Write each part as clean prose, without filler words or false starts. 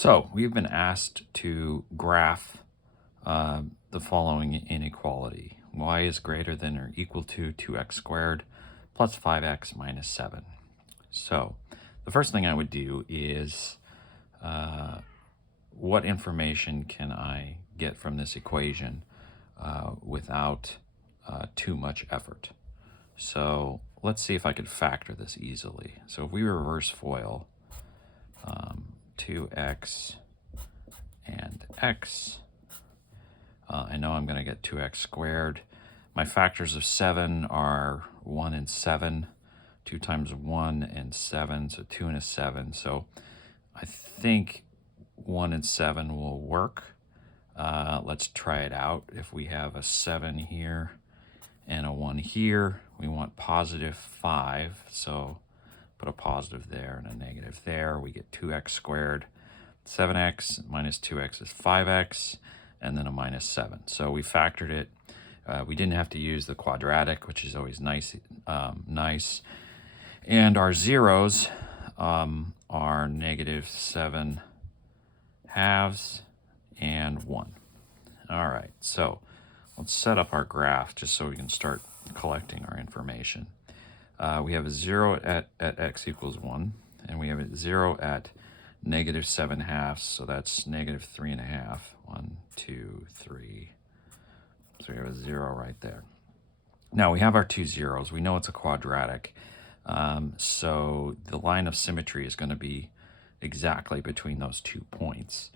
So we've been asked to graph the following inequality. Y is greater than or equal to 2x squared plus 5x minus 7. So the first thing I would do is what information can I get from this equation without too much effort? So let's see if I could factor this easily. So if we reverse FOIL 2x and x, I know I'm going to get 2x squared. My factors of 7 are 1 and 7. 2 times 1 and 7, so 2 and a 7. So I think 1 and 7 will work. Let's try it out. If we have a 7 here and a 1 here, we want positive 5. So put a positive there and a negative there. We get 2x squared. 7x minus 2x is 5x, and then a minus 7. So we factored it. We didn't have to use the quadratic, which is always nice. And our zeros are negative 7 halves and 1. All right, so let's set up our graph just so we can start collecting our information. We have a 0 at x equals 1, and we have a 0 at negative 7 halves, so that's negative 3.5. 1, 2, 3. So we have a 0 right there. Now we have our two zeros. We know it's a quadratic. So the line of symmetry is going to be exactly between those 2 points.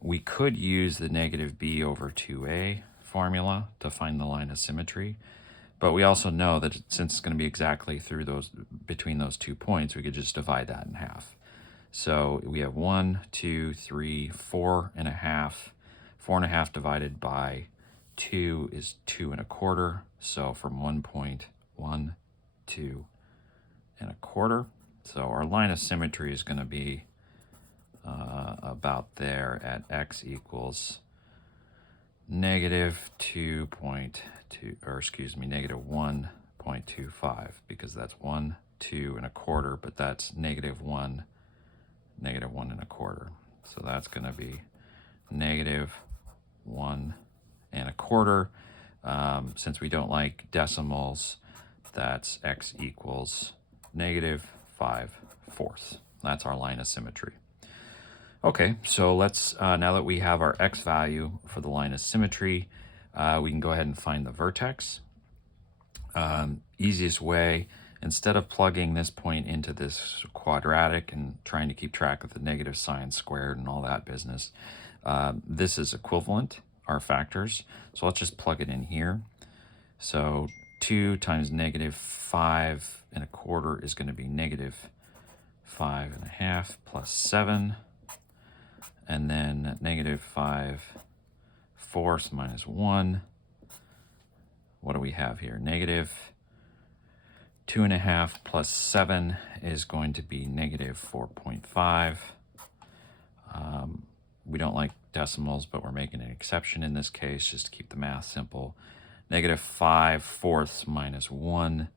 We could use the negative b over 2a formula to find the line of symmetry. But we also know that since it's going to be exactly between those 2 points, we could just divide that in half. So we have 1, 2, 3, 4.5. 4.5 divided by 2 is 2 1/4. So from 1 point, 1, 2 1/4. So our line of symmetry is going to be about there at x equals negative 2.2, or excuse me, negative 1.25, because that's 1, 2 1/4, but that's negative 1 1/4. So that's going to be negative 1 1/4. Since we don't like decimals, that's x equals negative 5/4. That's our line of symmetry. Okay, so let's, now that we have our x value for the line of symmetry, we can go ahead and find the vertex. Easiest way, instead of plugging this point into this quadratic and trying to keep track of the negative sign squared and all that business, this is equivalent, our factors. So let's just plug it in here. So 2 times negative 5 1/4 is going to be negative 5.5 plus 7. And then negative 5/4 minus 1. What do we have here? Negative 2.5 plus 7 is going to be negative 4.5. We don't like decimals, but we're making an exception in this case just to keep the math simple. Negative 5/4 minus 1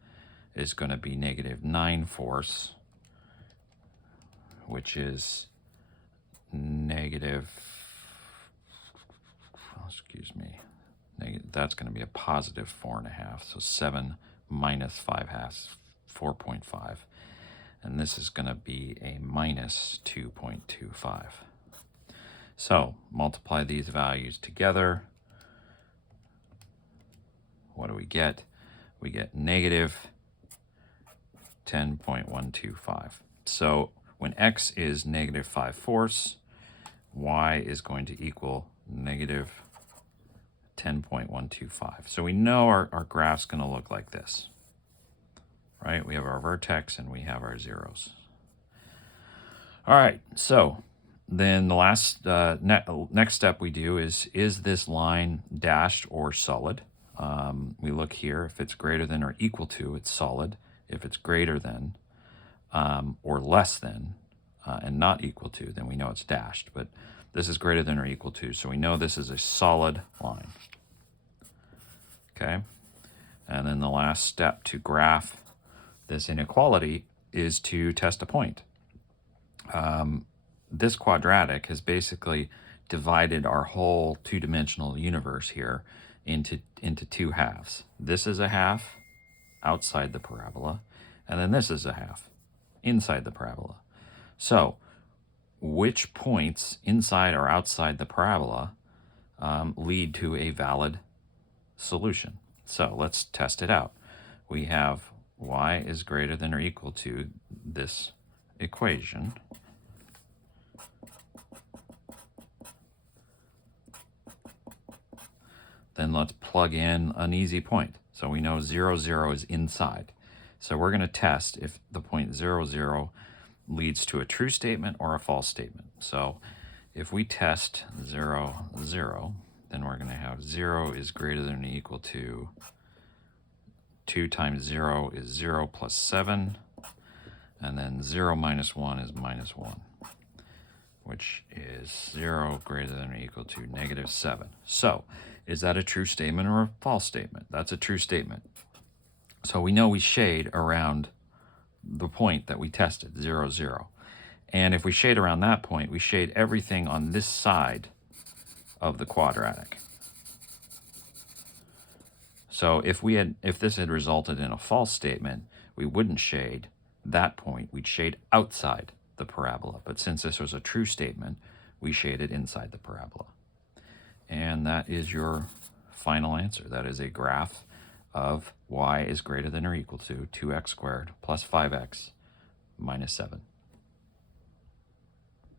is going to be negative 9/4, which is negative, that's going to be a positive 4.5. So 7 minus 5 halves, 4.5. And this is going to be a minus 2.25. So multiply these values together. What do we get? We get negative 10.125. So when x is negative 5/4, y is going to equal negative 10.125. So we know our graph's going to look like this, right? We have our vertex and we have our zeros. All right, so then the last next step we do is this line dashed or solid? We look here. If it's greater than or equal to, it's solid. If it's greater than or less than and not equal to, then we know it's dashed. But this is greater than or equal to, so we know this is a solid line. Okay, and then the last step to graph this inequality is to test a point. this quadratic has basically divided our whole two-dimensional universe here into two halves. This is a half outside the parabola, and then this is a half inside the parabola. So which points inside or outside the parabola lead to a valid solution? So let's test it out. We have y is greater than or equal to this equation. Then let's plug in an easy point. So we know 0, 0 is inside. So we're going to test if the point 0, 0 leads to a true statement or a false statement. So if we test 0, 0, then we're going to have 0 is greater than or equal to 2 times 0 is 0 plus 7, and then 0 minus 1 is minus 1, which is 0 greater than or equal to negative 7. So is that a true statement or a false statement? That's a true statement. So we know we shade around the point that we tested, 0, 0. And if we shade around that point, we shade everything on this side of the quadratic. So if this had resulted in a false statement, we wouldn't shade that point. We'd shade outside the parabola. But since this was a true statement, we shaded inside the parabola. And that is your final answer. That is a graph of y is greater than or equal to 2x squared plus 5x minus 7.